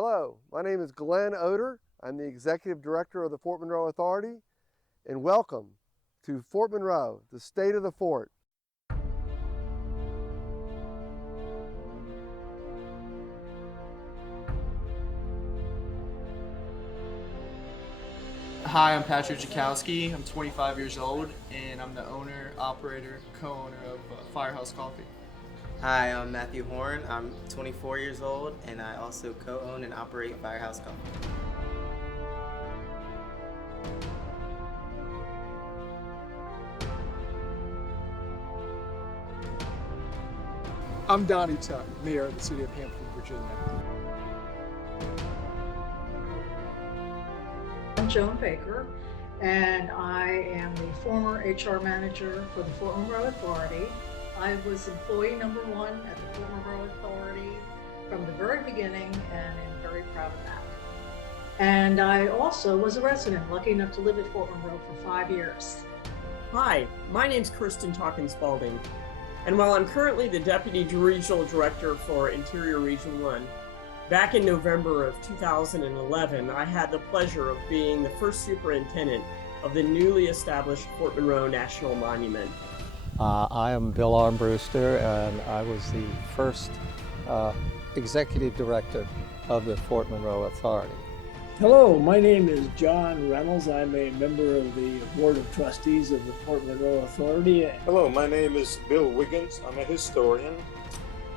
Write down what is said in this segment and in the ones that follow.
Hello, my name is Glenn Oder. I'm the Executive Director of the Fort Monroe Authority, and welcome to Fort Monroe, the state of the fort. Hi, I'm Patrick Jakowski. I'm 25 years old, and I'm the owner, operator, co-owner of Firehouse Coffee. Hi, I'm Matthew Horn. I'm 24 years old, and I also co-own and operate Firehouse Coffee. I'm Donnie Tuck, Mayor of the City of Hampton, Virginia. I'm Joan Baker, and I am the former HR manager for the Fort Monroe Authority. I was employee number one at the Fort Monroe Authority from the very beginning, and am very proud of that. And I also was a resident, lucky enough to live at Fort Monroe for 5 years. Hi, my name's Kristen Talkin-Spalding, and while I'm currently the Deputy Regional Director for Interior Region 1, back in November of 2011, I had the pleasure of being the first superintendent of the newly established Fort Monroe National Monument. I am Bill Armbruster, and I was the first Executive Director of the Fort Monroe Authority. Hello, my name is John Reynolds. I'm a member of the Board of Trustees of the Fort Monroe Authority. Hello, my name is Bill Wiggins. I'm a historian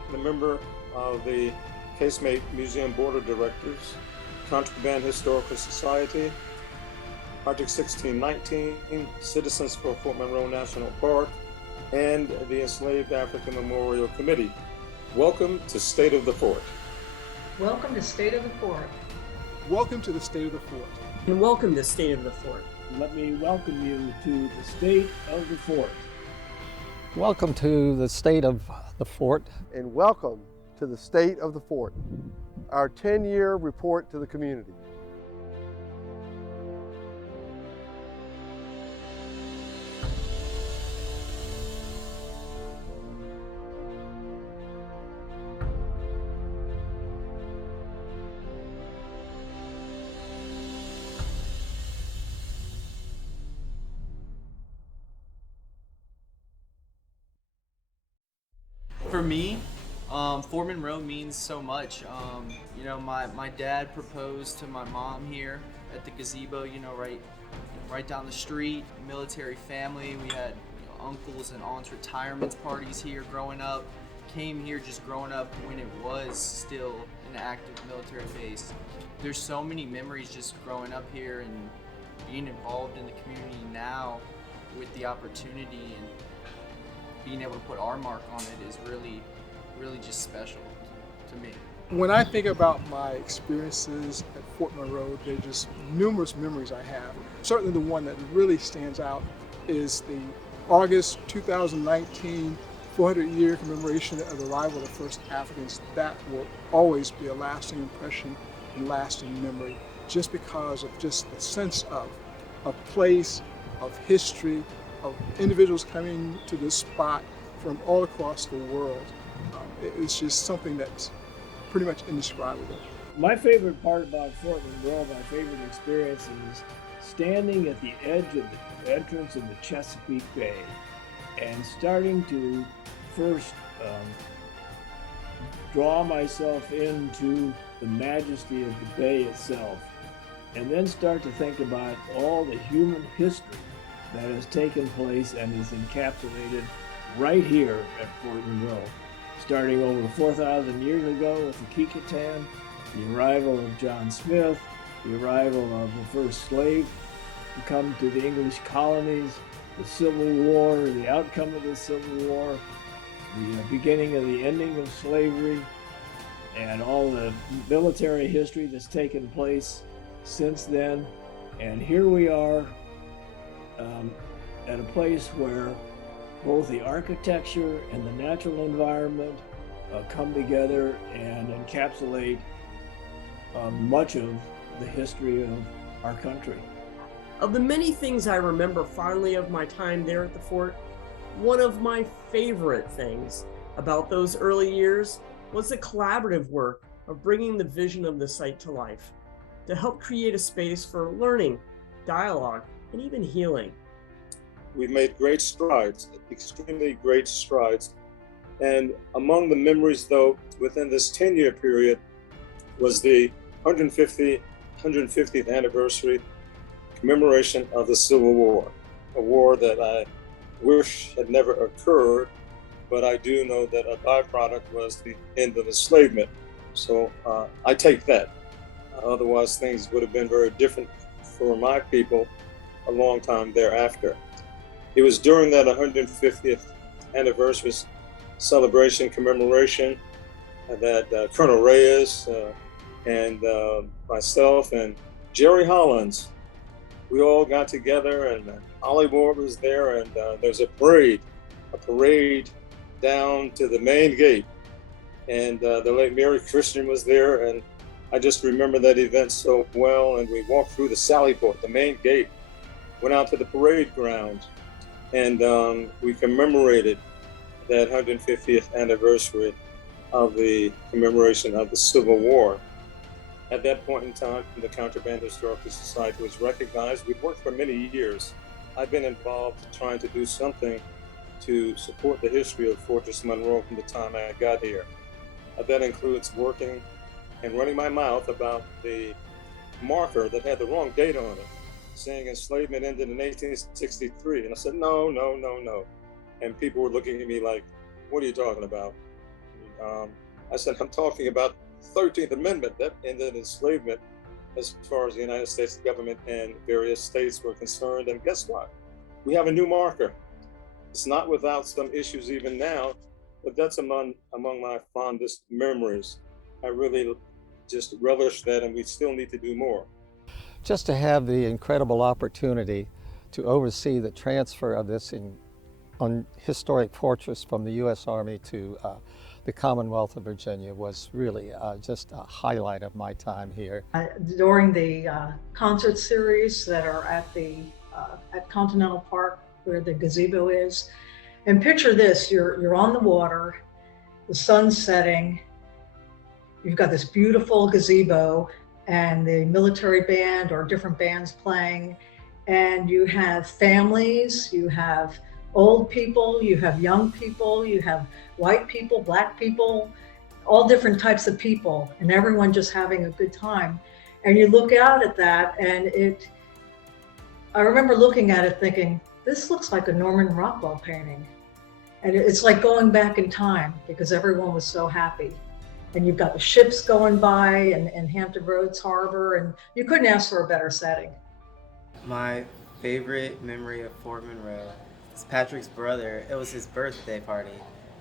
and a member of the Casemate Museum Board of Directors, Contraband Historical Society, Project 1619, Citizens for Fort Monroe National Park, and the Enslaved African Memorial Committee. Welcome to State of the Fort. Welcome to State of the Fort. Welcome to the state of the fort. And welcome to State of the Fort. Let me welcome you to the State of the Fort. Welcome to the state of the fort. And welcome to the state of the fort, our 10-year report to the community. For me, Fort Monroe means so much. My dad proposed to my mom here at the gazebo, right down the street. Military family. We had uncles and aunts retirement parties here growing up. Came here just growing up when it was still an active military base. There's so many memories just growing up here and being involved in the community now with the opportunity and being able to put our mark on it is really just special to me. When I think about my experiences at Fort Monroe, there are just numerous memories I have. Certainly the one that really stands out is the August 2019 400-year commemoration of the arrival of the first Africans. That will always be a lasting impression and lasting memory, just because of just the sense of place, of history, of individuals coming to this spot from all across the world. It's just something that's pretty much indescribable. My favorite part about Fort Monroe, my favorite experience, is standing at the edge of the entrance of the Chesapeake Bay and starting to first draw myself into the majesty of the bay itself, and then start to think about all the human history that has taken place and is encapsulated right here at Fort Monroe, starting over 4,000 years ago with the Kecoughtan, the arrival of John Smith, the arrival of the first slave to come to the English colonies, the Civil War, the outcome of the Civil War, the beginning of the ending of slavery, and all the military history that's taken place since then. And here we are at a place where both the architecture and the natural environment come together and encapsulate much of the history of our country. Of the many things I remember fondly of my time there at the fort, one of my favorite things about those early years was the collaborative work of bringing the vision of the site to life, to help create a space for learning, dialogue, and even healing. We've made great strides, extremely great strides. And among the memories, though, within this 10-year period was the 150th anniversary commemoration of the Civil War, a war that I wish had never occurred, but I do know that a byproduct was the end of enslavement. So I take that. Otherwise, things would have been very different for my people a long time thereafter. It was during that 150th anniversary celebration commemoration that Colonel Reyes and myself and Jerry Hollins, we all got together, and Ollie Moore was there, and there's a parade down to the main gate, and the late Mary Christian was there, and I just remember that event so well. And we walked through the Sally Port, the main gate, went out to the parade ground, and we commemorated that 150th anniversary of the commemoration of the Civil War. At that point in time, the Contraband Historical Society was recognized. We'd worked for many years. I've been involved trying to do something to support the history of Fortress Monroe from the time I got here. That includes working and running my mouth about the marker that had the wrong date on it, saying enslavement ended in 1863. And I said, no. And people were looking at me like, what are you talking about? I said, I'm talking about the 13th Amendment. That ended enslavement as far as the United States government and various states were concerned. And guess what? We have a new marker. It's not without some issues even now, but that's among my fondest memories. I really just relish that, and we still need to do more. Just to have the incredible opportunity to oversee the transfer of this historic fortress from the U.S. Army to the Commonwealth of Virginia was really just a highlight of my time here. During the concert series that are at Continental Park, where the gazebo is, and picture this: you're on the water, the sun's setting, you've got this beautiful gazebo, and the military band or different bands playing, and you have families, you have old people, you have young people, you have white people, black people, all different types of people, and everyone just having a good time. And you look out at that, and I remember looking at it thinking, this looks like a Norman Rockwell painting. And it's like going back in time because everyone was so happy. And you've got the ships going by and Hampton Roads Harbor, and you couldn't ask for a better setting. My favorite memory of Fort Monroe is Patrick's brother. It was his birthday party.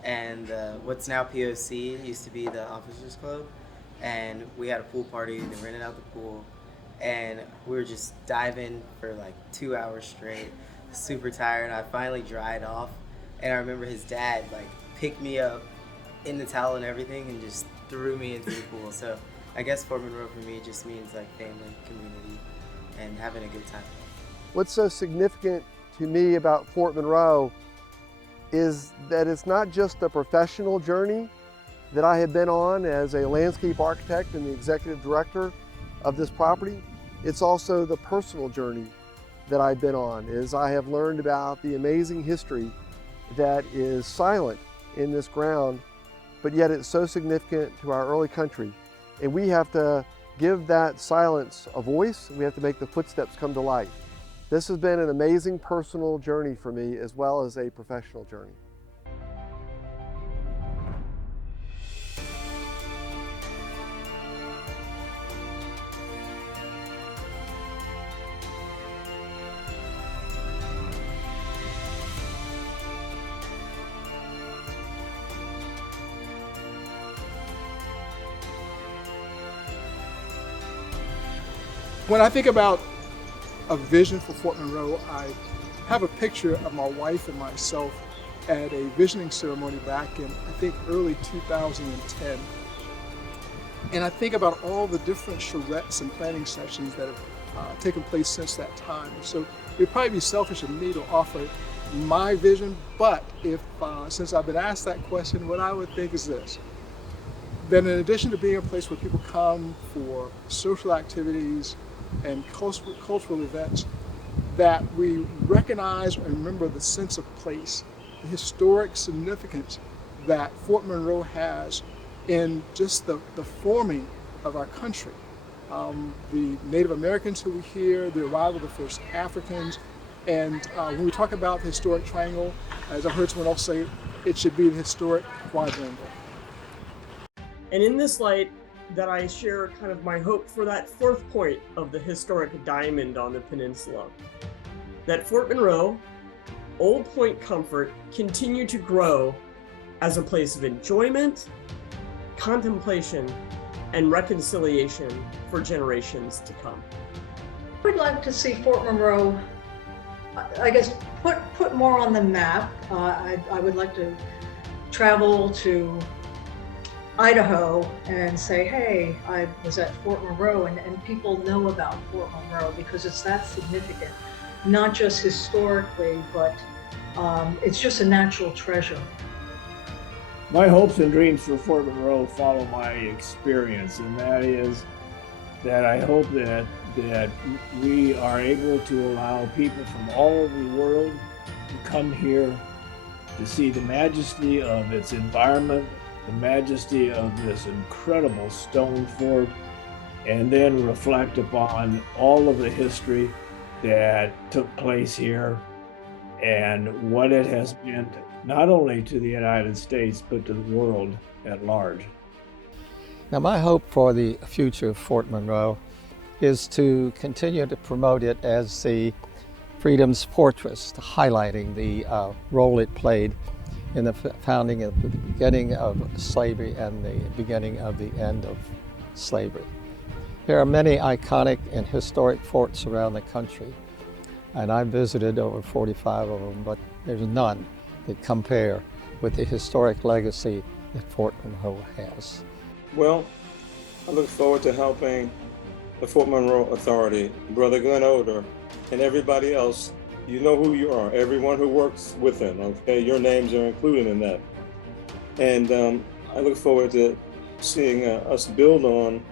And what's now POC used to be the Officers Club. And we had a pool party, they rented out the pool. And we were just diving for like 2 hours straight, super tired. I finally dried off. And I remember his dad like picked me up in the towel and everything and just threw me into the pool. So I guess Fort Monroe for me just means like family, community, and having a good time. What's so significant to me about Fort Monroe is that it's not just a professional journey that I have been on as a landscape architect and the executive director of this property. It's also the personal journey that I've been on, as I have learned about the amazing history that is silent in this ground, but yet it's so significant to our early country. And we have to give that silence a voice. We have to make the footsteps come to light. This has been an amazing personal journey for me as well as a professional journey. When I think about a vision for Fort Monroe, I have a picture of my wife and myself at a visioning ceremony back in, I think, early 2010. And I think about all the different charrettes and planning sessions that have taken place since that time. So it'd probably be selfish of me to offer my vision, but if since I've been asked that question, what I would think is this. that in addition to being a place where people come for social activities and cultural events, that we recognize and remember the sense of place, the historic significance that Fort Monroe has in just the forming of our country. The Native Americans who were here, the arrival of the first Africans, and when we talk about the historic triangle, as I've heard someone else say, it should be the historic quadrangle. And in this light, that I share kind of my hope for that fourth point of the historic diamond on the peninsula. That Fort Monroe, Old Point Comfort, continue to grow as a place of enjoyment, contemplation, and reconciliation for generations to come. We'd like to see Fort Monroe, I guess, put more on the map. I would like to travel to Idaho and say, hey, I was at Fort Monroe, and people know about Fort Monroe because it's that significant, not just historically, but it's just a natural treasure. My hopes and dreams for Fort Monroe follow my experience, and that is that I hope that we are able to allow people from all over the world to come here to see the majesty of its environment, the majesty of this incredible stone fort, and then reflect upon all of the history that took place here and what it has meant not only to the United States but to the world at large. Now, my hope for the future of Fort Monroe is to continue to promote it as the Freedom's Fortress, highlighting the role it played in the founding of the beginning of slavery and the beginning of the end of slavery. There are many iconic and historic forts around the country, and I've visited over 45 of them, but there's none that compare with the historic legacy that Fort Monroe has. Well, I look forward to helping the Fort Monroe Authority, Brother Glenn Oder, and everybody else. You know who you are, everyone who works with them, okay? Your names are included in that. And I look forward to seeing us build on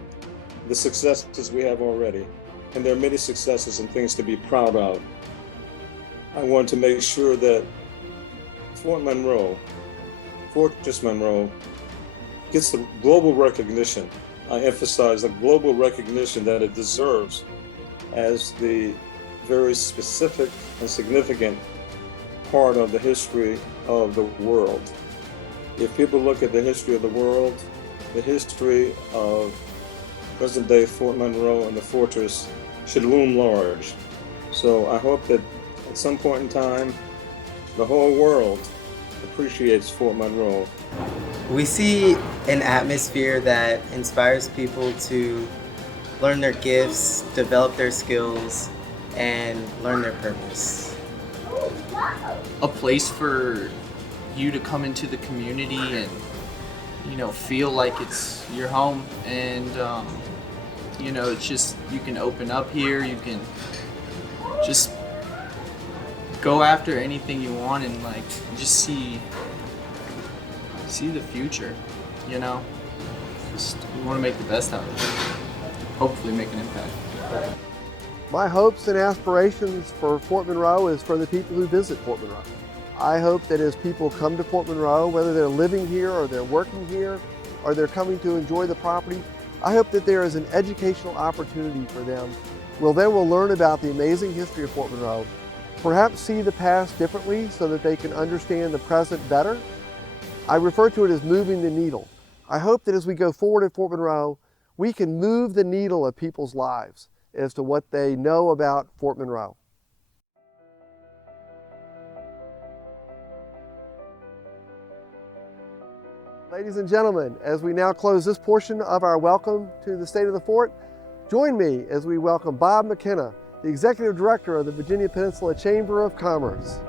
the successes we have already. And there are many successes and things to be proud of. I want to make sure that Fort Monroe, Fortress Monroe, gets the global recognition. I emphasize the global recognition that it deserves as the very specific and significant part of the history of the world. If people look at the history of the world, the history of present-day Fort Monroe and the fortress should loom large. So I hope that at some point in time, the whole world appreciates Fort Monroe. We see an atmosphere that inspires people to learn their gifts, develop their skills, and learn their purpose. A place for you to come into the community and, you know, feel like it's your home, and you know, it's just, you can open up here, you can just go after anything you want and like just see the future, you know. Just, we want to make the best out of it, hopefully make an impact. My hopes and aspirations for Fort Monroe is for the people who visit Fort Monroe. I hope that as people come to Fort Monroe, whether they're living here or they're working here or they're coming to enjoy the property, I hope that there is an educational opportunity for them where they will learn about the amazing history of Fort Monroe, perhaps see the past differently so that they can understand the present better. I refer to it as moving the needle. I hope that as we go forward at Fort Monroe, we can move the needle of people's lives as to what they know about Fort Monroe. Ladies and gentlemen, as we now close this portion of our welcome to the State of the Fort, join me as we welcome Bob McKenna, the Executive Director of the Virginia Peninsula Chamber of Commerce.